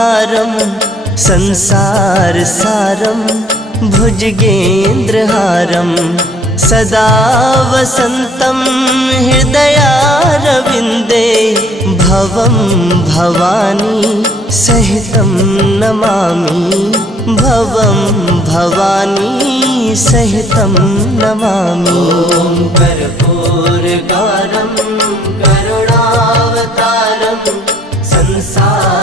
अवतारं संसारसारं भुजगेन्द्रहारं सदा वसन्तं हृदयारविन्दे भवं भवानी सहितं नमामि भवं भवानी सहितं नमामि। ॐ कर्पूरकारं करुणावतारं संसार